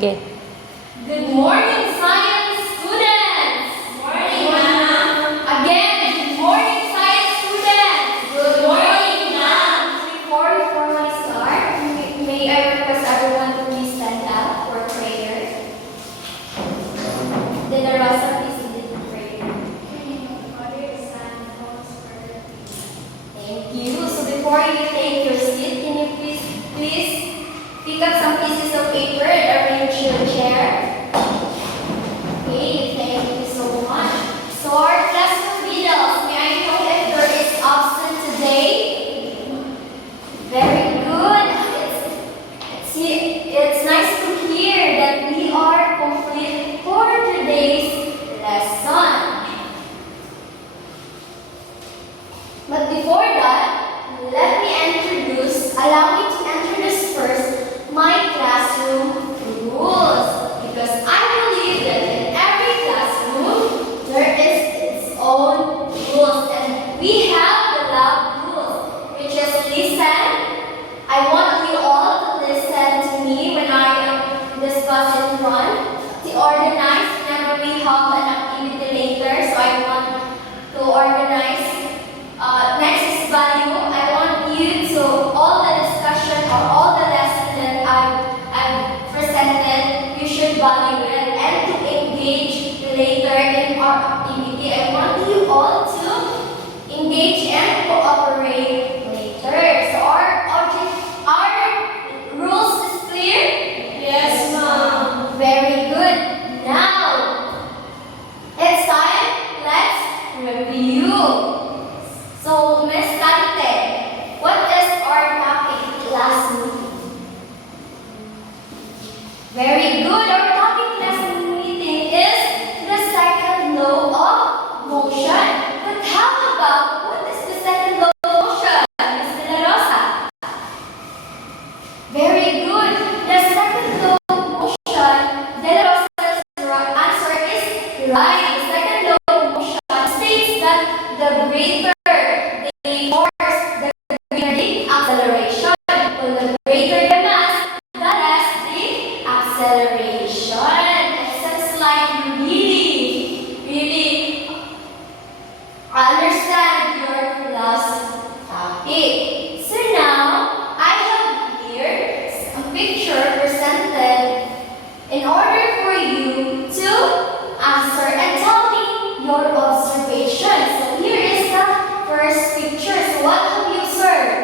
Okay. Good morning, science students! Morning, ma'am! Again, good morning, science students! Good morning, ma'am! Before we formally start, may I request everyone to please stand up for prayer. De La Rosa, please lead the prayer. Thank you. So before you take your seat, can you please pick up some pieces of paper and arrange your chair? Okay, thank you so much. So our classroom riddles, may I know if there is absent today? Very good. It's nice to hear that we are complete for today's lesson. But before that, allow me to introduce first my classroom rules. Because I believe that in every classroom, there is its own rules. And we have the lab rules, which is listen. I want you all to listen to me when I am discussing in front. To organize whenever we have an activity later. So I want to organize. Next is value. I want you to, all the discussion or all the lesson that I've presented, you should value it and to engage later in our activity. I want you all to engage and cooperate later. So our rules is clear? Yes, ma'am. Very good. Now, it's time. Let's review. So, Miss Tante, what is our topic last meeting? Very good. Our topic last meeting is the second law of motion. But how about what is the second law of motion, Miss De La Rosa? Very good. The second law of motion, De La Rosa's answer is right. The second law of motion states that the greater the force, the greater the acceleration. Well, the greater the mass, the less the acceleration. And since like you really understand your class topic. So now, I have here a picture presented in order for you to answer and tell me your observation. So here is the first picture. So what have you observed?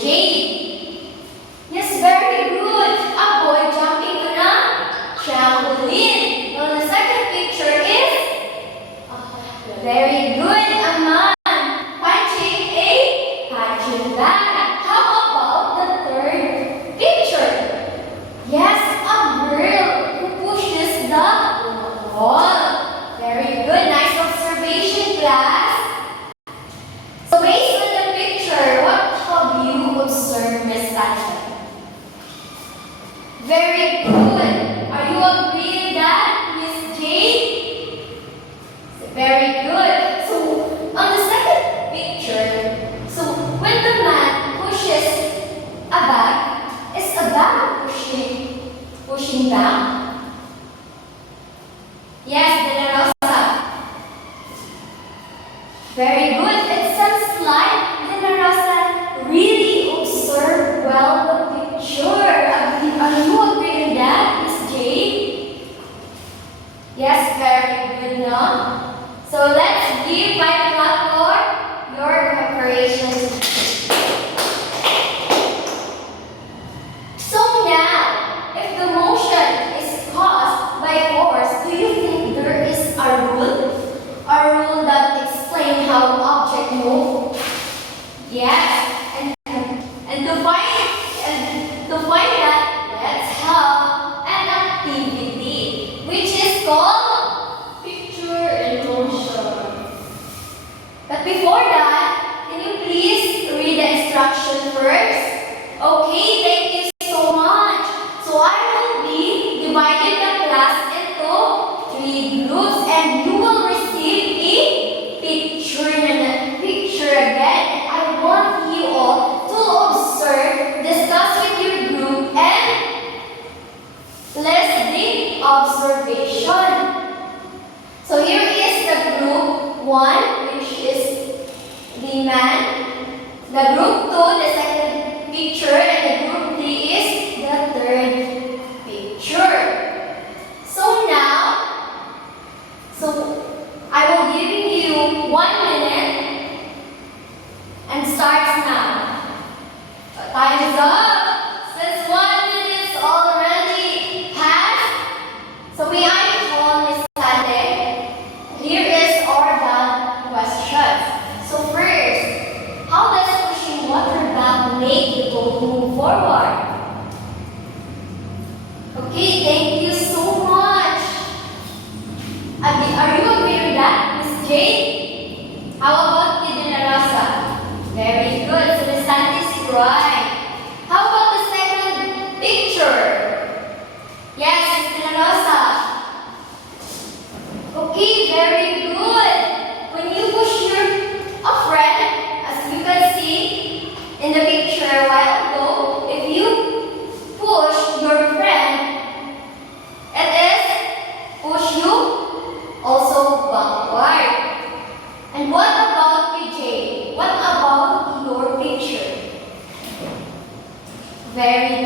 Jade. Yes, very good. A boy jumping on a trampoline. Well, the second picture is very good. A man punching a punching bag. How about the third picture? Yes, a girl who pushes the wall. Very good. Nice observation, class. So based on the picture, what have you observed, Miss Tasha? Very good. Are you agreeing that, Miss Jade? Very good. So on the second picture, so when the man pushes a bag, is a bag pushing down? Yes, De La Rosa. Very good. It sounds like De La Rosa really observed well the picture. Are you agreeing with that, Miss Jade? Yes, very good, no? So let's give by clap for your preparations. So now, if the motion is caused by force, do you think there is a rule? A rule that explains how object move? Yes. And to find that, let's have an activity which is called Picture in motion.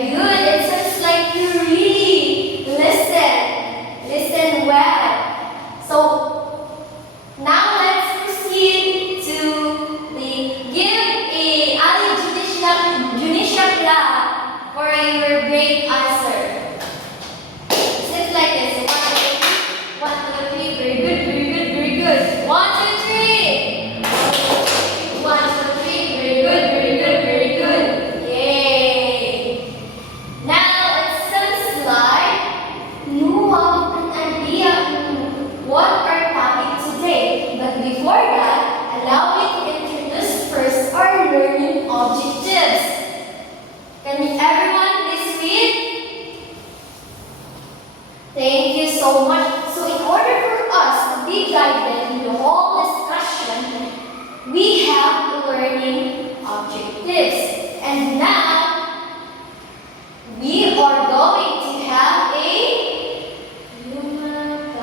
Very good. It seems like you really listen well. So now let's proceed to give a Ali judicial clap for your great answer. Seems like this. 1, 2, 3. Very good, very good, very good. 1, 2, 3. 1, 2, 3. Very good, very good, very good. Yay. Now it seems like you have an idea what our topic today. But before that, allow me to introduce first our learning objectives. Can everyone please read? Thank you so much. So in order for us to be guided in the whole discussion, we have learning objectives. And now, we are going to have a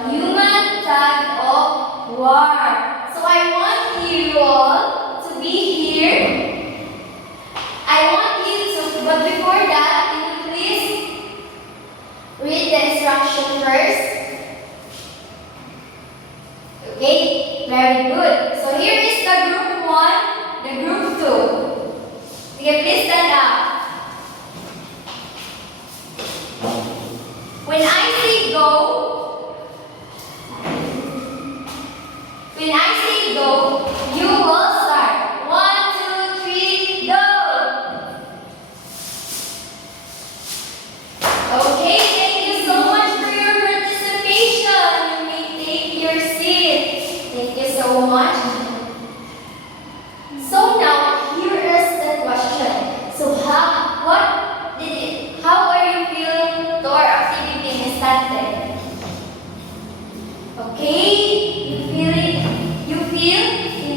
human tag of war. So I want you all to be here. I want you to, but before that, can you please read the instruction first? Okay, very good. So here is the group 1, the group 2. Okay, please stand up. When I say go, you will start. 1, 2, 3, go. Okay, thank you so much for your participation. You may take your seat. Thank you so much. So now, here is the question. So how are you feeling to our activity in Estante? Okay, you feel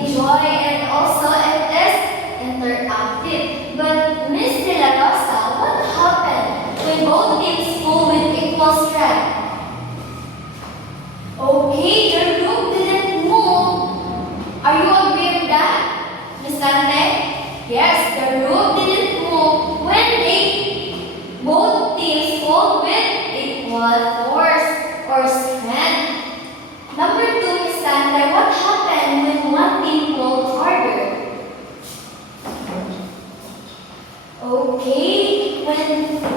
enjoy and also it is interactive. But Miss De La Rosa, what happened when both teams pull with equal strength? Okay, the group didn't move. Are you agree with that, Miss Tante? Yes, the group didn't move when both teams pulled with equal force or strength. Number 2, Miss Tante, what happened when one team pulled harder? Okay, when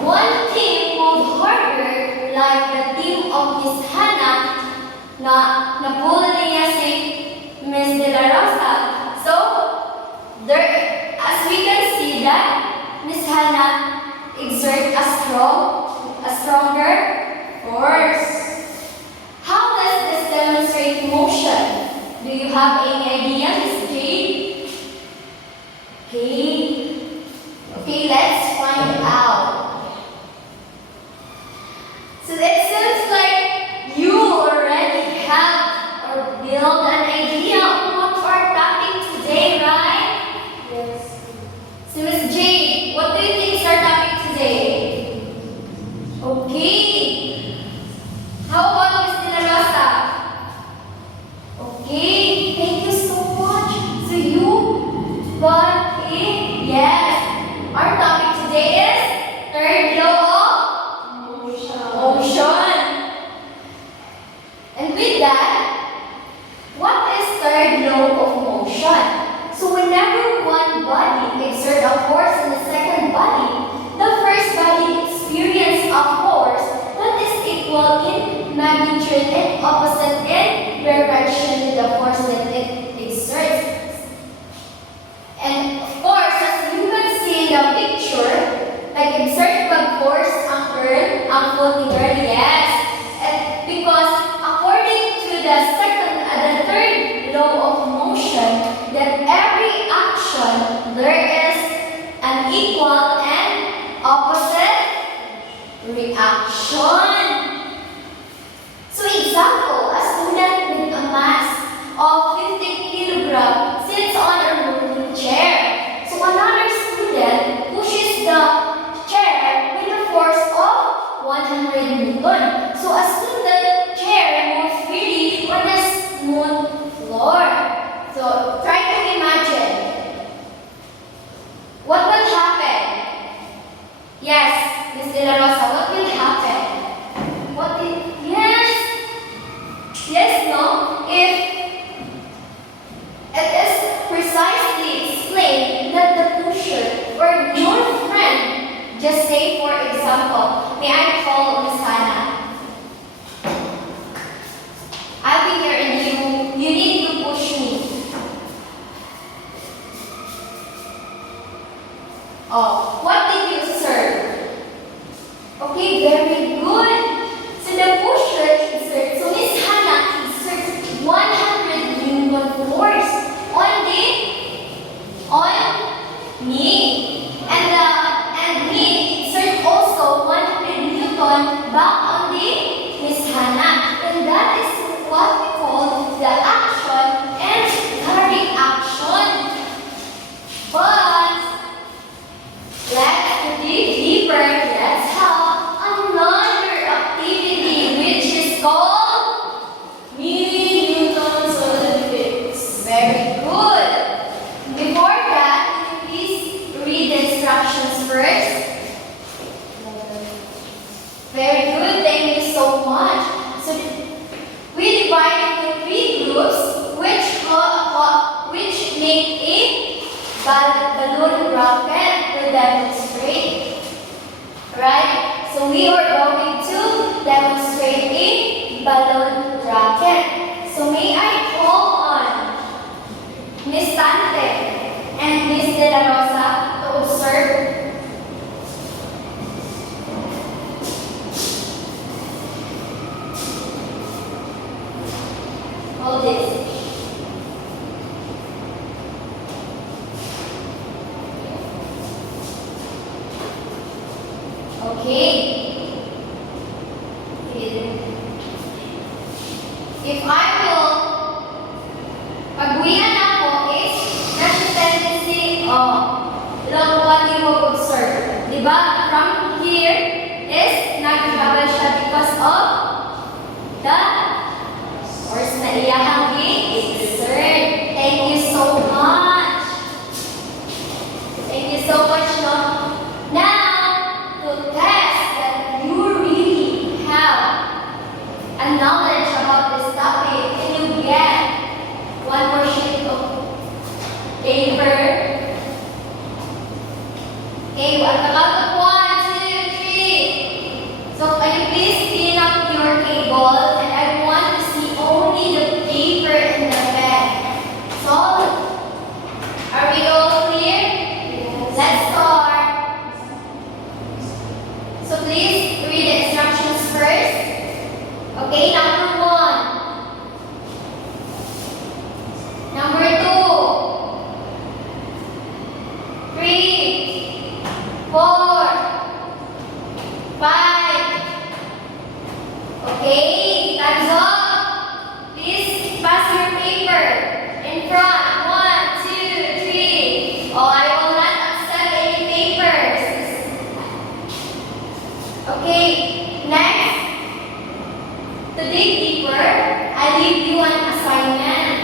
one team pulled harder, like the team of Miss Hannah, na pull niya si Miss De La Rosa. So, there, as we can see that Miss Hannah exert a stronger force. How does this demonstrate motion? Do you have any idea, Miss Jade? Okay, let's find out. So it seems like you already have or build an idea of what our topic today, right? Yes. So Miss Jade, what do you think is our topic today? Okay. How about Miss De La Rosa? Okay, thank you so much. So you got it? Yes. Our topic today is third law of motion. And with that, what is third law of motion? So whenever one body exerts a force in the second body, the first body experiences a force that is equal in magnitude and opposite in direction to the force that it exerts. And of course, as you can see in the picture, like exert pag force ang curl, ang floating curl, yes. And because according to the third law of motion, that every action there is an equal and opposite reaction. So example, a student with a mass of 50 kilograms sits on a rolling chair. So another student pushes the chair with a force of 100 Newton. So a student chair moves freely on a smooth floor. So try to imagine. What will happen? Yes, Miss De La Rosa, what will happen? Yes! Yes, no? If it is precisely explained that the pusher or your friend, just say for example, may I call Miss Hannah? I'll be here and you need to push me. Oh, what did you observe? Okay, very good. So the pusher inserts, so Miss Hannah inserts 100 Newton force on me. And me insert also 100 Newton back on the Miss Hannah. And that is what we call the action and direct action. But let's dig deeper. Let's have another activity which is called Mini Newton's Olympics. very good. Before that, can you please read the instructions first? Very good. Thank you so much. So we divide into 3 groups which make a balloon rocket to demonstrate. Right? So we are going to demonstrate a balloon rocket. So may I call on Miss Tante and Miss De La Rosa to observe? Hold this. Okay. If I will, pag-uwian ako is, that's the tendency of what you will observe. Diba? From here is, nag-travel siya because of the force na iyahang exert. Thank you so much. Thank you so much, no? Now, to test that you really have a knowledge about this topic, can you get one more sheet of paper? Okay, at the count of 1, 2, 3. So can you please clean up your table, and I want to see only the paper and the pen. So, are we all clear? Let's start. So please read the instructions first. Okay, number 1. Number 2. 3. 4. 5. Okay, time's up. Please pass your paper in front. 1, 2, 3. Oh, I will not accept any papers. Okay, next. To dig deeper, I leave you an assignment.